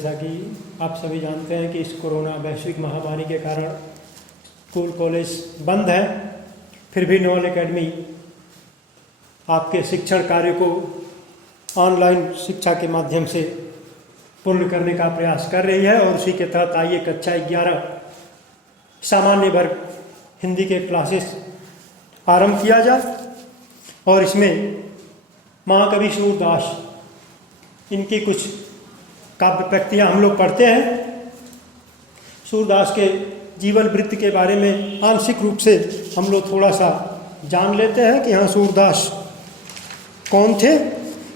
जैसा कि आप सभी जानते हैं कि इस कोरोना वैश्विक महामारी के कारण स्कूल कॉलेज बंद है, फिर भी नॉल एकेडमी आपके शिक्षण कार्य को ऑनलाइन शिक्षा के माध्यम से पूर्ण करने का प्रयास कर रही है। और उसी के तहत आइए कक्षा 11 सामान्य वर्ग हिंदी के क्लासेस आरंभ किया जाए। और इसमें महाकवि सूरदास इनकी कुछ काव्य पंक्तियाँ हम लोग पढ़ते हैं। सूरदास के जीवन वृत्त के बारे में आंशिक रूप से हम लोग थोड़ा सा जान लेते हैं कि हाँ सूरदास कौन थे।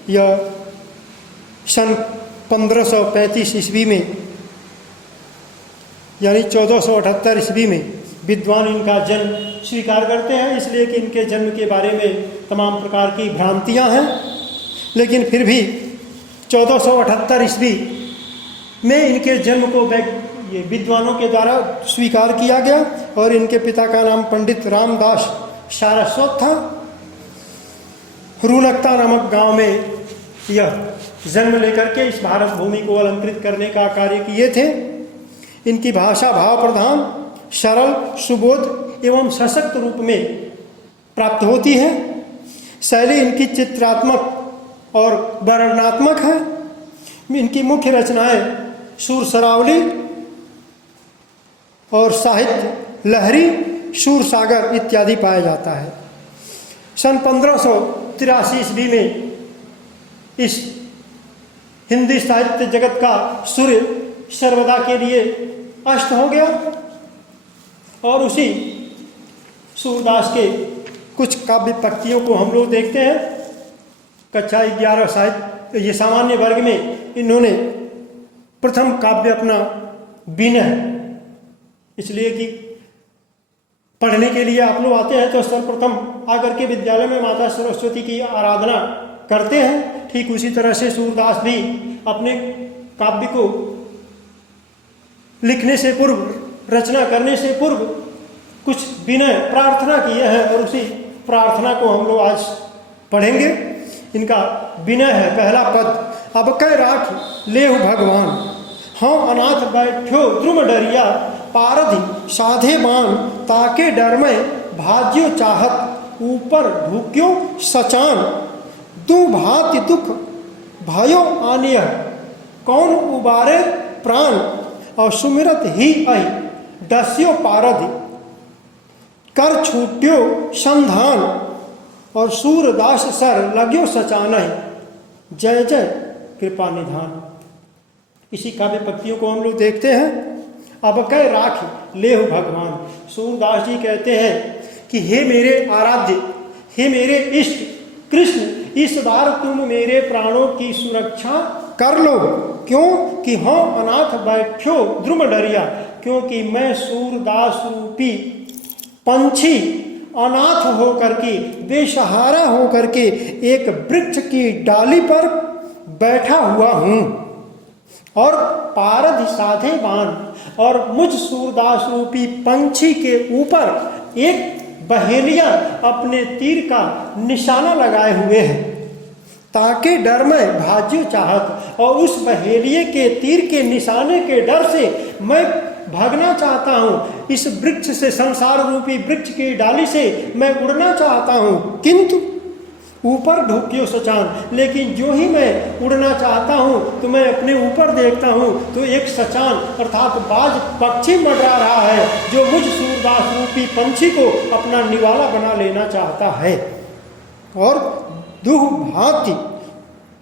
यह सन 1535 ईस्वी में यानी 1478 ईस्वी में विद्वान इनका जन्म स्वीकार करते हैं, इसलिए कि इनके जन्म के बारे में तमाम प्रकार की भ्रांतियां हैं। लेकिन फिर भी 1478 ईस्वी में इनके जन्म को ये विद्वानों के द्वारा स्वीकार किया गया। और इनके पिता का नाम पंडित रामदास सारस्वत था। रूनकता नामक गांव में यह जन्म लेकर के इस भारत भूमि को अलंकृत करने का कार्य किए थे। इनकी भाषा भाव प्रधान, सरल, सुबोध एवं सशक्त रूप में प्राप्त होती है। शैली इनकी चित्रात्मक और वर्णनात्मक है। इनकी मुख्य रचनाएं सूर सरावली और साहित्य लहरी, सूर सागर इत्यादि पाया जाता है। सन 1583 ईस्वी में इस हिंदी साहित्य जगत का सूर्य सर्वदा के लिए अस्त हो गया। और उसी सूरदास के कुछ काव्य पंक्तियों को हम लोग देखते हैं। कक्षा 11 साहित्य ये सामान्य वर्ग में इन्होंने प्रथम काव्य अपना विनय, इसलिए कि पढ़ने के लिए आप लोग आते हैं तो सर्वप्रथम आकर के विद्यालय में माता सरस्वती की आराधना करते हैं। ठीक उसी तरह से सूरदास भी अपने काव्य को लिखने से पूर्व, रचना करने से पूर्व कुछ विनय प्रार्थना किए हैं और उसी प्रार्थना को हम लोग आज पढ़ेंगे। इनका विनय है, पहला पद। अब कह राख लेहु भगवान, हाँ अनाथ बैठो द्रुम डरिया, पारधि साधे बाण ताके डर में, भाज्यो चाहत ऊपर ढूक्यो सचान, दू भाति दुख भयो आनिय, कौन उबारे प्राण, और सुमिरत ही अहि दस्यो पारधि, कर छूट्यो संधान, और सूरदास सर लग्यो सचानहि, जय जय कृपा निधान। इसी काव्य पंक्तियों को हम लोग देखते हैं। अब कह राख लेहु भगवान, सूरदास जी कहते हैं कि हे मेरे आराध्य, हे मेरे इष्ट कृष्ण, इस बार तुम मेरे प्राणों की सुरक्षा कर लो। क्यों कि हाँ अनाथ बैठो द्रुम डरिया, क्योंकि मैं सूरदास रूपी पंछी अनाथ होकर के, बेसहारा होकर के एक वृक्ष की डाली पर बैठा हुआ हूं। और पारधि साधे बाण, और मुझ सूरदास रूपी पंछी के ऊपर एक बहेलिया अपने तीर का निशाना लगाए हुए हैं, ताकि डर में भाज्यो चाहत, और उस बहेलिए के तीर के निशाने के डर से मैं भागना चाहता हूँ। इस वृक्ष से, संसार रूपी वृक्ष की डाली से मैं उड़ना चाहता हूँ, किंतु ऊपर ढूकियो सचान। लेकिन जो ही मैं उड़ना चाहता हूँ तो मैं अपने ऊपर देखता हूँ तो एक सचान अर्थात बाज पक्षी मंडरा रहा है, जो मुझ सूरदास रूपी पंछी को अपना निवाला बना लेना चाहता है। और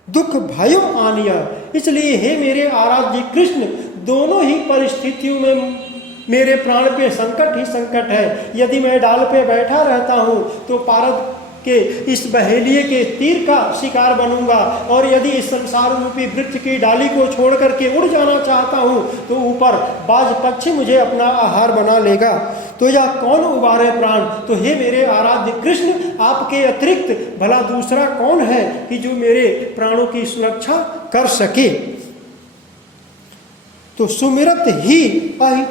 दुख भयो आनिया, इसलिए हे मेरे आराध्य कृष्ण, दोनों ही परिस्थितियों में मेरे प्राण पे संकट ही संकट है। यदि मैं डाल पे बैठा रहता हूँ तो पारद के इस बहेलिए के तीर का शिकार बनूंगा, और यदि इस संसार रूपी वृक्ष की डाली को छोड़ करके उड़ जाना चाहता हूँ तो ऊपर बाज पक्षी मुझे अपना आहार बना लेगा। तो यह कौन उबारे प्राण। तो हे मेरे आराध्य कृष्ण, आपके अतिरिक्त भला दूसरा कौन है कि जो मेरे प्राणों की सुरक्षा कर सके। तो सुमिरत ही अहि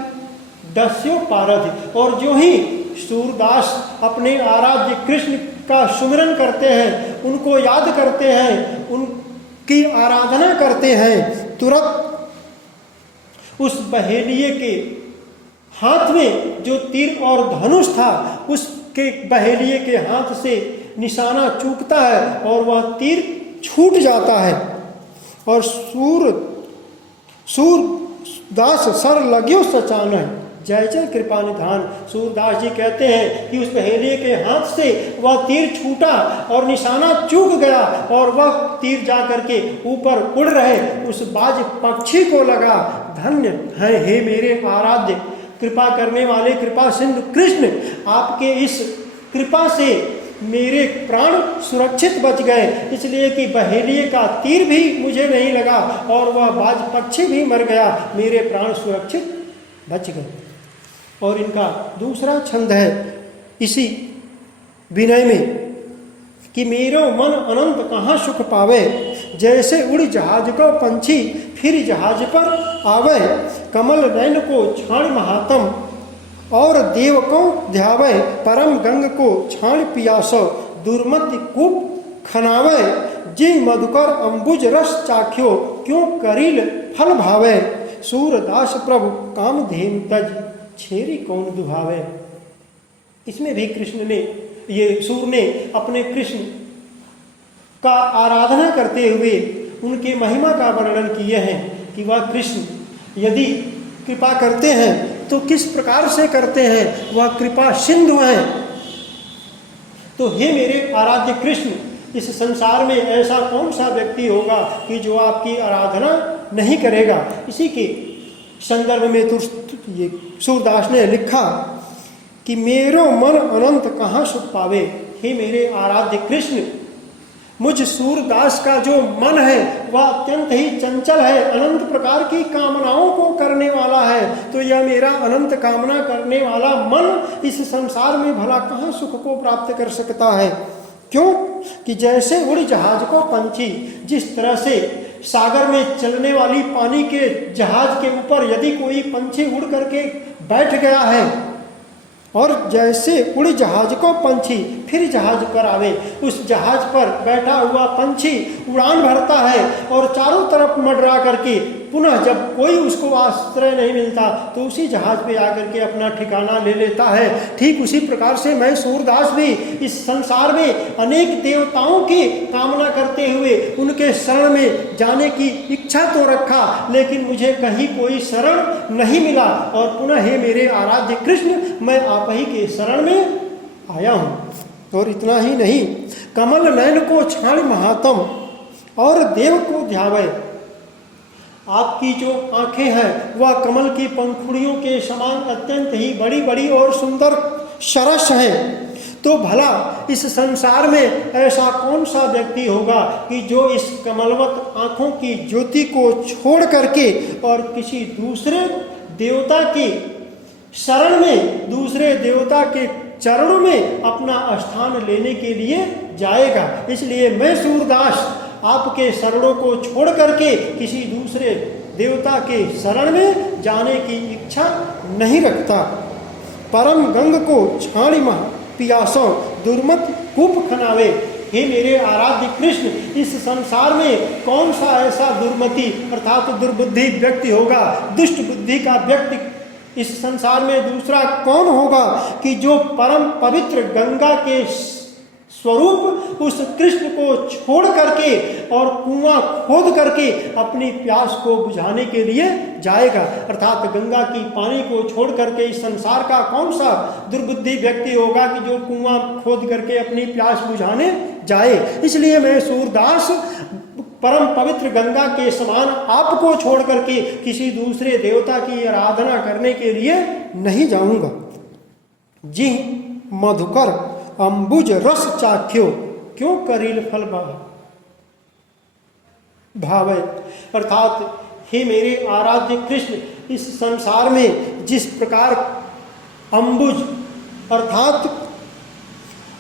दस्यो पारधि, और जो ही सूरदास अपने आराध्य कृष्ण का सुमिरन करते हैं, उनको याद करते हैं, उनकी आराधना करते हैं, तुरंत उस बहेलिए के हाथ में जो तीर और धनुष था, उसके बहेलिए के हाथ से निशाना चूकता है और वह तीर छूट जाता है और सूरदास सर लग्यो सचान है। जय जय कृपा निधान। सूरदास जी कहते हैं कि उस बहेलिए के हाथ से वह तीर छूटा और निशाना चूक गया और वह तीर जा करके ऊपर उड़ रहे उस बाज पक्षी को लगा। धन्य है हे मेरे आराध्य कृपा करने वाले कृपा सिंधु कृष्ण, आपके इस कृपा से मेरे प्राण सुरक्षित बच गए, इसलिए कि बहेलिए का तीर भी मुझे नहीं लगा और वह बाज पक्षी भी मर गया, मेरे प्राण सुरक्षित बच गए। और इनका दूसरा छंद है इसी विनय में कि मेरो मन अनंत कहाँ सुख पावे, जैसे उड़ जहाज को पंछी फिर जहाज पर आवे, कमल नयन को छाण महात्म और देव को ध्यावे, परम गंग को छाण पियासो दुर्मति कूप खनावे, जी मधुकर अंबुज रस चाख्यो क्यों करील फल भावे, सूरदास प्रभु कामधेनु तज छेरी कौन दुभावे। इसमें भी कृष्ण ने, ये सूर ने अपने कृष्ण का आराधना करते हुए उनके महिमा का वर्णन किए हैं कि वह कृष्ण यदि कृपा करते हैं तो किस प्रकार से करते हैं, वह कृपा सिंधु हैं। तो हे मेरे आराध्य कृष्ण, इस संसार में ऐसा कौन सा व्यक्ति होगा कि जो आपकी आराधना नहीं करेगा। इसी के संदर्भ में तो ये सूरदास ने लिखा कि मेरो मन अनंत कहाँ सुख पावे। हे मेरे आराध्य कृष्ण, मुझ सूरदास का जो मन है वह अत्यंत ही चंचल है, अनंत प्रकार की कामनाओं को करने वाला है। तो यह मेरा अनंत कामना करने वाला मन इस संसार में भला कहाँ सुख को प्राप्त कर सकता है। क्यों कि जैसे उड़ जहाज को पंछी, जिस तरह से सागर में चलने वाली पानी के जहाज के ऊपर यदि कोई पंछी उड़ करके बैठ गया है और जैसे उड़ जहाज को पंछी फिर जहाज पर आवे, उस जहाज पर बैठा हुआ पंछी उड़ान भरता है और चारों तरफ मंडरा करके पुनः जब कोई उसको आश्रय नहीं मिलता तो उसी जहाज पे आकर के अपना ठिकाना ले लेता है। ठीक उसी प्रकार से मैं सूरदास भी इस संसार में अनेक देवताओं की कामना करते हुए उनके शरण में जाने की इच्छा तो रखा, लेकिन मुझे कहीं कोई शरण नहीं मिला और पुनः हे मेरे आराध्य कृष्ण, मैं आप ही के शरण में आया हूँ। और इतना ही नहीं, कमल नयन को छाण महात्म और देव को ध्यावे। आपकी जो आंखें हैं वह कमल की पंखुड़ियों के समान अत्यंत ही बड़ी बड़ी और सुंदर सरस हैं। तो भला इस संसार में ऐसा कौन सा व्यक्ति होगा कि जो इस कमलवत आंखों की ज्योति को छोड़ करके और किसी दूसरे देवता की शरण में, दूसरे देवता के चरणों में अपना स्थान लेने के लिए जाएगा। इसलिए मैं सूरदास आपके शरणों को छोड़ करके किसी दूसरे देवता के शरण में जाने की इच्छा नहीं रखता। परम गंग को छाणी महा पियासों दुर्मत कूप खनावे। हे मेरे आराध्य कृष्ण, इस संसार में कौन सा ऐसा दुर्मति अर्थात दुर्बुद्धि व्यक्ति होगा, दुष्ट बुद्धि का व्यक्ति इस संसार में दूसरा कौन होगा कि जो परम पवित्र गंगा के स्वरूप उस कृष्ण को छोड़ करके और कुआं खोद करके अपनी प्यास को बुझाने के लिए जाएगा। अर्थात गंगा की पानी को छोड़ करके इस संसार का कौन सा दुर्बुद्धि व्यक्ति होगा कि जो कुआं खोद करके अपनी प्यास बुझाने जाए। इसलिए मैं सूरदास परम पवित्र गंगा के समान आपको छोड़ करके किसी दूसरे देवता की आराधना करने के लिए नहीं जाऊंगा। जी मधुकर अंबुज रस चाख्यो क्यों करील फल भावे। अर्थात हे मेरे आराध्य कृष्ण, इस संसार में जिस प्रकार अंबुज अर्थात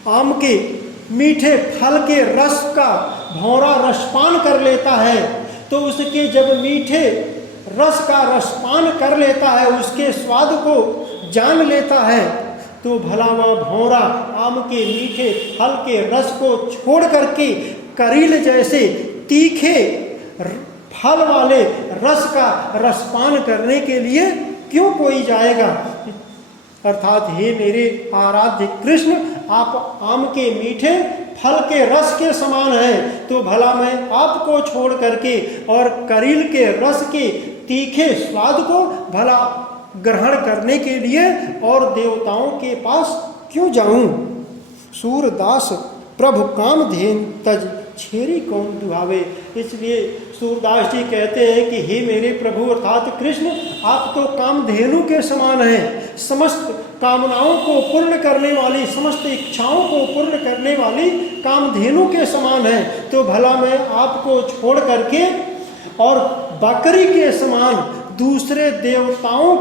आम के मीठे फल के रस का भौरा रसपान कर लेता है, तो उसके जब मीठे रस का रसपान कर लेता है, उसके स्वाद को जान लेता है, तो भला वह भौरा आम के मीठे फल के रस को छोड़ करके करील जैसे तीखे फल वाले रस का रसपान करने के लिए क्यों कोई जाएगा। अर्थात हे मेरे आराध्य कृष्ण, आप आम के मीठे फल के रस के समान हैं, तो भला मैं आपको छोड़ करके और करील के रस के तीखे स्वाद को भला ग्रहण करने के लिए और देवताओं के पास क्यों जाऊं। सूरदास प्रभु कामधेन तज छेरी कौन दुहावे। इसलिए सूरदास जी कहते हैं कि हे मेरे प्रभु अर्थात कृष्ण, आप तो कामधेनु के समान हैं, समस्त कामनाओं को पूर्ण करने वाली, समस्त इच्छाओं को पूर्ण करने वाली कामधेनु के समान हैं, तो भला मैं आपको छोड़ करके और बकरी के समान दूसरे देवताओं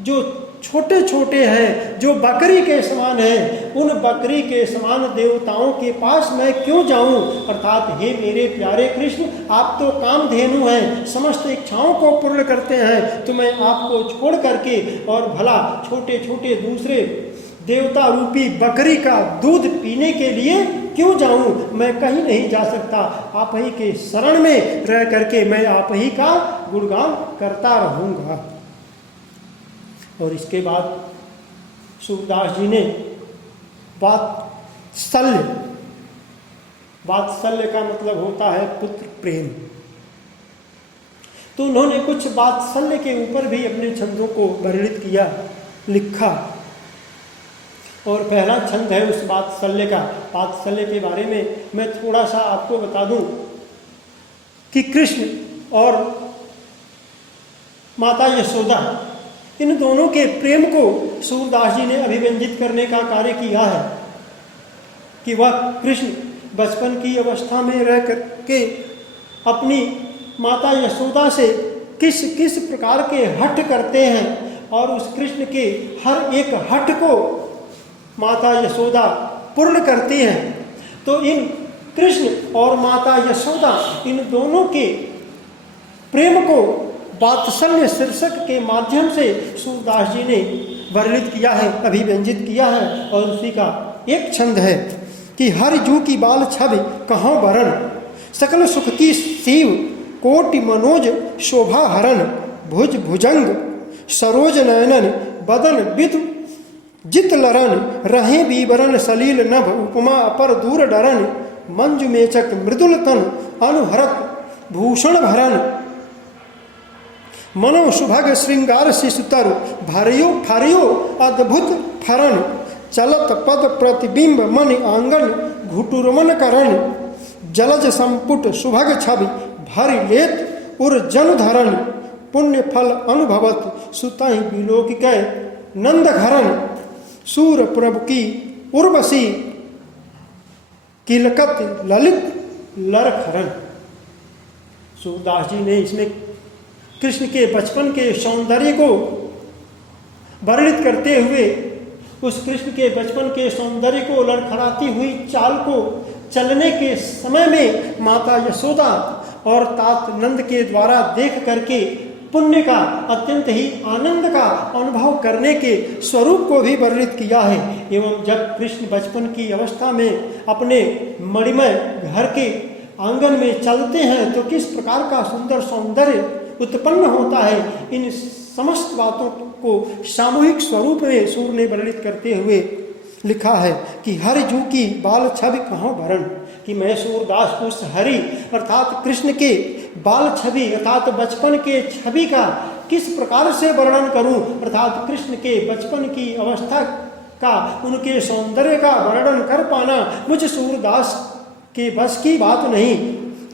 जो छोटे छोटे हैं, जो बकरी के समान हैं, उन बकरी के समान देवताओं के पास मैं क्यों जाऊं। अर्थात हे मेरे प्यारे कृष्ण, आप तो कामधेनु हैं, समस्त इच्छाओं को पूर्ण करते हैं, तो मैं आपको छोड़ करके और भला छोटे छोटे दूसरे देवता रूपी बकरी का दूध पीने के लिए क्यों जाऊं। मैं कहीं नहीं जा सकता, आप ही के शरण में रह करके मैं आप ही का गुणगान करता रहूंगा। और इसके बाद सूरदास जी ने वात्सल्य, वात्सल्य का मतलब होता है पुत्र प्रेम, तो उन्होंने कुछ वात्सल्य के ऊपर भी अपने छंदों को वर्णित किया, लिखा। और पहला छंद है उस वात्सल्य का। वात्सल्य के बारे में मैं थोड़ा सा आपको बता दूं कि कृष्ण और माता यशोदा, इन दोनों के प्रेम को सूरदास जी ने अभिव्यंजित करने का कार्य किया है कि वह कृष्ण बचपन की अवस्था में रह करके अपनी माता यशोदा से किस किस प्रकार के हठ करते हैं, और उस कृष्ण के हर एक हठ को माता यशोदा पूर्ण करती हैं। तो इन कृष्ण और माता यशोदा, इन दोनों के प्रेम को वात्सल्य शीर्षक के माध्यम से सूरदास जी ने वर्णित किया है, अभिव्यंजित किया है। और उसी का एक छंद है कि हर जू की बाल छवि कहाँ वरण, सकल सुख की सीव कोटि मनोज शोभा हरण, भुज भुजंग सरोज नयनन बदन विद जित लरन, रहे बीबरन सलील नभ उपमा अपर दूर डरन, मंजु मेचक मृदुल तन अनुहरत भूषण भरन, मनो सुभग श्रृंगार शिशुतर भरियो फरियो अद्भुत फरण, चलत पद प्रतिबिंब मन आंगन घुटुरमन करण, जलज संपुट सुभग छवि भरि लेत उर जन धरण, पुण्य फल अनुभवत सुतहि विलोक कै नंद घरन, सूर प्रभु की उर्वशी किलकत ललित लरखरन। सूरदास जी ने इसमें कृष्ण के बचपन के सौंदर्य को वर्णित करते हुए उस कृष्ण के बचपन के सौंदर्य को, लड़खड़ाती हुई चाल को, चलने के समय में माता यशोदा और तात नंद के द्वारा देख करके पुण्य का, अत्यंत ही आनंद का अनुभव करने के स्वरूप को भी वर्णित किया है। एवं जब कृष्ण बचपन की अवस्था में अपने मणिमय घर के आंगन में चलते हैं तो किस प्रकार का सुंदर सौंदर्य उत्पन्न होता है। इन समस्त बातों को सामूहिक स्वरूप में सूर ने वर्णित करते हुए लिखा है कि हरि जू की बाल छवि कहाँ भरण, कि मैं सूरदास उस हरि अर्थात कृष्ण के बाल छवि अर्थात बचपन के छवि का किस प्रकार से वर्णन करूं, अर्थात कृष्ण के बचपन की अवस्था का, उनके सौंदर्य का वर्णन कर पाना मुझ सूरदास के बस की बात नहीं।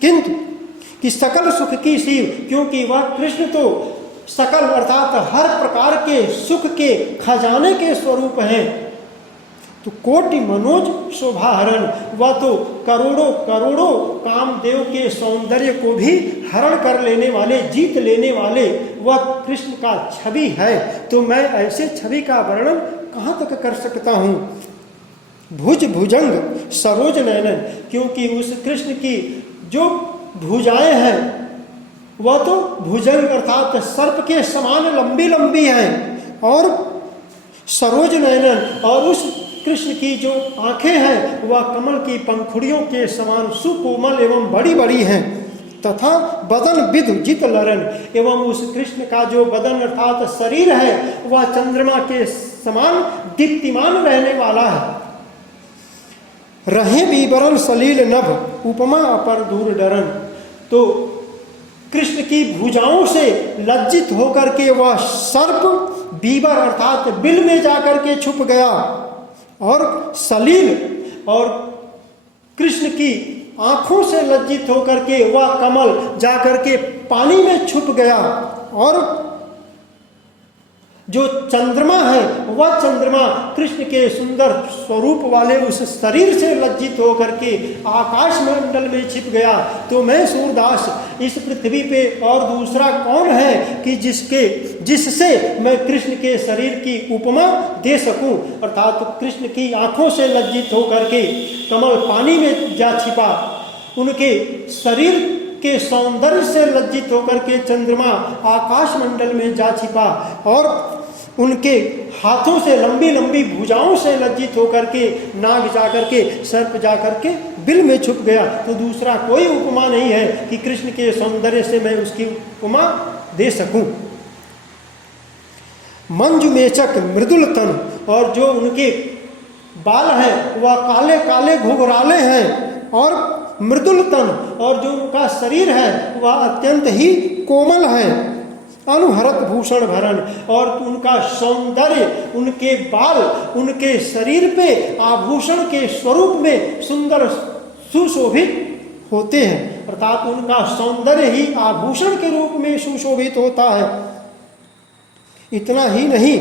किंतु कि सकल सुख की शिव, क्योंकि वह कृष्ण तो सकल अर्थात हर प्रकार के सुख के खजाने के स्वरूप हैं, तो कोटि मनोज शोभाहरण, वह तो करोड़ों करोड़ों कामदेव के सौंदर्य को भी हरण कर लेने वाले, जीत लेने वाले वह कृष्ण का छवि है। तो मैं ऐसे छवि का वर्णन कहाँ तक कर सकता हूँ। भुज भुजंग सरोज नयनन, क्योंकि उस कृष्ण की जो भुजाएं हैं वह तो भुजंग अर्थात सर्प के समान लंबी लंबी हैं, और सरोज नयनन, और उस कृष्ण की जो आंखें हैं वह कमल की पंखुड़ियों के समान सुकोमल एवं बड़ी बड़ी हैं। तथा बदन विधु जित लरण, एवं उस कृष्ण का जो बदन अर्थात शरीर है वह चंद्रमा के समान दीप्तिमान रहने वाला है। रहे बीबरन सलील नभ उपमा अपर दूर डरन, तो कृष्ण की भुजाओं से लज्जित होकर के वह सर्प बीबर अर्थात बिल में जाकर के छुप गया, और सलील और कृष्ण की आंखों से लज्जित होकर के वह कमल जाकर के पानी में छुप गया, और जो चंद्रमा है वह चंद्रमा कृष्ण के सुंदर स्वरूप वाले उस शरीर से लज्जित होकर के आकाश मंडल में छिप गया। तो मैं सूरदास इस पृथ्वी पे और दूसरा कौन है कि जिससे मैं कृष्ण के शरीर की उपमा दे सकूं, अर्थात तो कृष्ण की आंखों से लज्जित होकर के कमल पानी में जा छिपा, उनके शरीर के सौंदर्य से लज्जित होकर के चंद्रमा आकाश मंडल में जा छिपा, और उनके हाथों से लंबी लंबी भुजाओं से लज्जित होकर के नाग जाकर के सर्प जाकर के बिल में छुप गया। तो दूसरा कोई उपमा नहीं है कि कृष्ण के सौंदर्य से मैं उसकी उपमा दे सकूं। मंजु मेचक मृदुल तन, और जो उनके बाल हैं वह काले काले घुघराले हैं, और मृदुल तन, और जो उनका शरीर है वह अत्यंत ही कोमल है। अनुहरत भूषण भरण, और उनका सौंदर्य, उनके बाल उनके शरीर पे आभूषण के स्वरूप में सुंदर सुशोभित होते हैं, अर्थात उनका सौंदर्य ही आभूषण के रूप में सुशोभित होता है। इतना ही नहीं,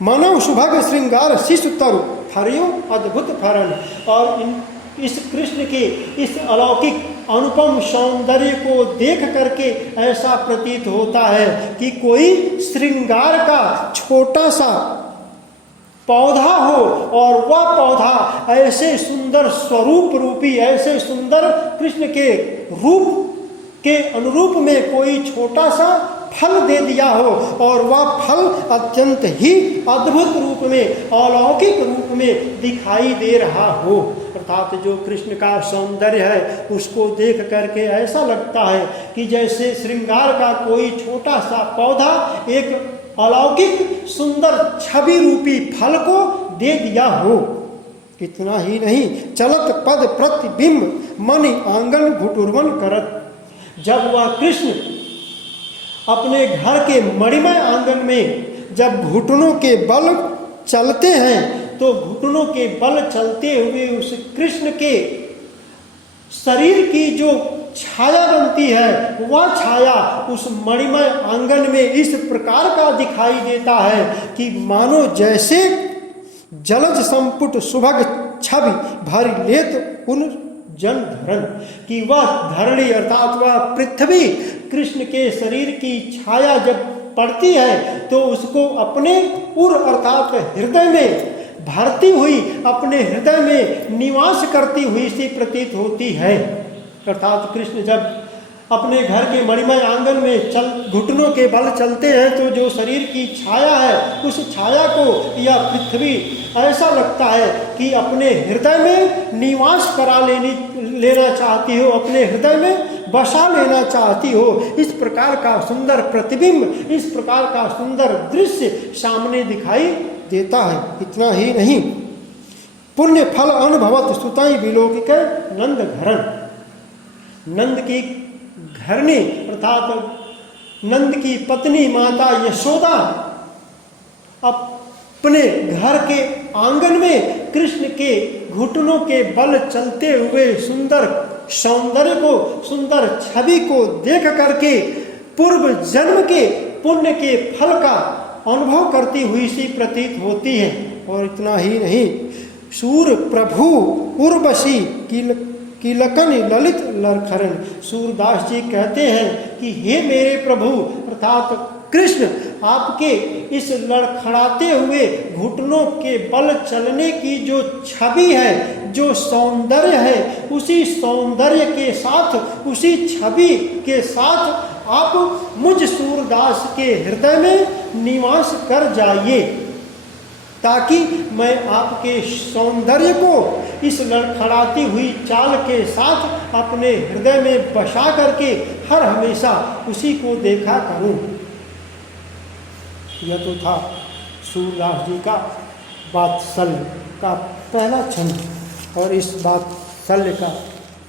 मानव सुभग श्रृंगार शिशु तरु फरियो अद्भुत फरन, और इस कृष्ण के इस अलौकिक अनुपम सौंदर्य को देख करके ऐसा प्रतीत होता है कि कोई श्रृंगार का छोटा सा पौधा हो, और वह पौधा ऐसे सुंदर स्वरूप रूपी, ऐसे सुंदर कृष्ण के रूप के अनुरूप में कोई छोटा सा फल दे दिया हो, और वह फल अत्यंत ही अद्भुत रूप में, अलौकिक रूप में दिखाई दे रहा हो, अर्थात जो कृष्ण का सौंदर्य है उसको देख करके ऐसा लगता है कि जैसे श्रृंगार का कोई छोटा सा पौधा एक अलौकिक सुंदर छवि रूपी फल को दे दिया हो। इतना ही नहीं, चलत पद प्रतिबिंब मणि आंगन घुटुरवन करत, जब वह कृष्ण अपने घर के मणिमय आंगन में जब घुटनों के बल चलते हैं, तो घुटनों के बल चलते हुए उस कृष्ण के शरीर की जो छाया बनती है वह छाया उस मणिमय आंगन में इस प्रकार का दिखाई देता है कि मानो जैसे जलज संपुट सुभग छवि भरी लेत उन जन धरण, कि वह धरणी अर्थात वह पृथ्वी कृष्ण के शरीर की छाया जब पड़ती है तो उसको अपने उर अर्थात हृदय में भरती हुई, अपने हृदय में निवास करती हुई सी प्रतीत होती है। अर्थात कृष्ण जब अपने घर के मणिमय आंगन में घुटनों के बल चलते हैं तो जो शरीर की छाया है उस छाया को यह पृथ्वी ऐसा लगता है कि अपने हृदय में निवास करा लेना चाहती हो, अपने हृदय में बसा लेना चाहती हो। इस प्रकार का सुंदर प्रतिबिंब, इस प्रकार का सुंदर दृश्य सामने दिखाई देता है। इतना ही नहीं, पुण्य फल अनुभवत सुताई विलोकिक नंद घरन, नंद की घरनी अर्थात नंद की पत्नी माता यशोदा अपने घर के आंगन में कृष्ण के घुटनों के बल चलते हुए सुंदर सौंदर्य को, सुंदर छवि को देख करके पूर्व जन्म के पुण्य के फल का अनुभव करती हुई सी प्रतीत होती है। और इतना ही नहीं, सूर प्रभु उर्वशी कीलकन ललित लरखरन, सूरदास जी कहते हैं कि हे मेरे प्रभु अर्थात कृष्ण, आपके इस लड़खड़ाते हुए घुटनों के बल चलने की जो छवि है, जो सौंदर्य है, उसी सौंदर्य के साथ, उसी छवि के साथ आप मुझ सूरदास के हृदय में निवास कर जाइए, ताकि मैं आपके सौंदर्य को इस लड़खड़ाती हुई चाल के साथ अपने हृदय में बसा करके हर हमेशा उसी को देखा करूं। यह तो था सूरदास जी का वात्सल्य का पहला छंद, और इस वात्सल्य का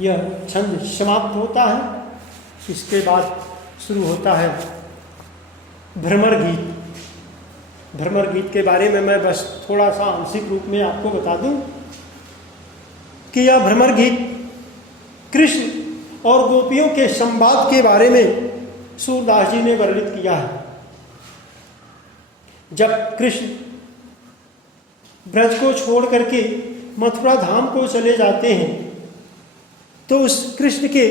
यह छंद समाप्त होता है। इसके बाद शुरू होता है भ्रमर गीत। भ्रमर गीत के बारे में मैं बस थोड़ा सा आंशिक रूप में आपको बता दूं कि यह भ्रमर गीत कृष्ण और गोपियों के संवाद के बारे में सूरदास जी ने वर्णित किया है। जब कृष्ण ब्रज को छोड़ करके मथुरा धाम को चले जाते हैं तो उस कृष्ण के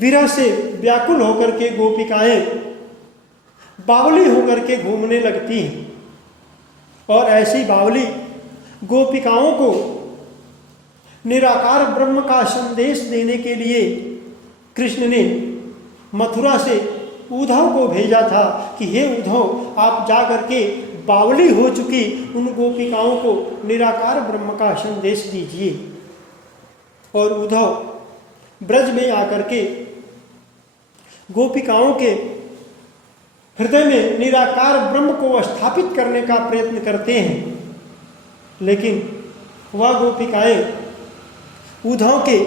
विरह से व्याकुल होकर के गोपिकाएं बावली होकर के घूमने लगती हैं, और ऐसी बावली गोपिकाओं को निराकार ब्रह्म का संदेश देने के लिए कृष्ण ने मथुरा से उद्धव को भेजा था कि हे उद्धव, आप जा करके बावली हो चुकी उन गोपिकाओं को निराकार ब्रह्म का संदेश दीजिए। और उद्धव ब्रज में आकर के गोपिकाओं के हृदय में निराकार ब्रह्म को स्थापित करने का प्रयत्न करते हैं, लेकिन वह गोपिकाएं उद्धव के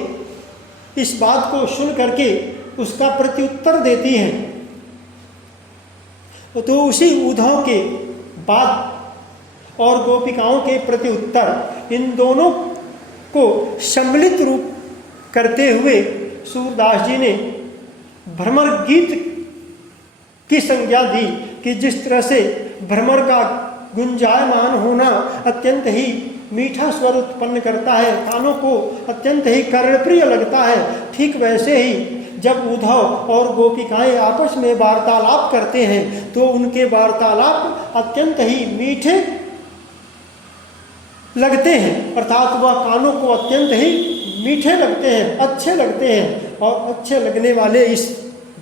इस बात को सुन करके उसका प्रत्युत्तर देती हैं। तो उसी उद्धव के बाद और गोपिकाओं के प्रत्युत्तर, इन दोनों को सम्मिलित रूप करते हुए सूरदास जी ने भ्रमर गीत की संज्ञा दी कि जिस तरह से भ्रमर का गुंजायमान होना अत्यंत ही मीठा स्वर उत्पन्न करता है, कानों को अत्यंत ही कर्णप्रिय लगता है, ठीक वैसे ही जब उद्धव और गोपिकाएं आपस में वार्तालाप करते हैं तो उनके वार्तालाप अत्यंत ही मीठे लगते हैं, अर्थात वह कानों को अत्यंत ही मीठे लगते हैं, अच्छे लगते हैं। और अच्छे लगने वाले इस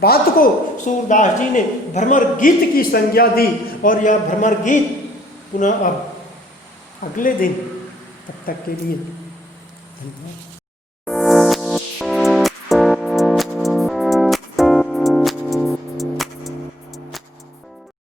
बात को सूरदास जी ने भ्रमर गीत की संज्ञा दी, और यह भ्रमर गीत पुनः अब अगले दिन, तब तक के लिए धन्यवाद।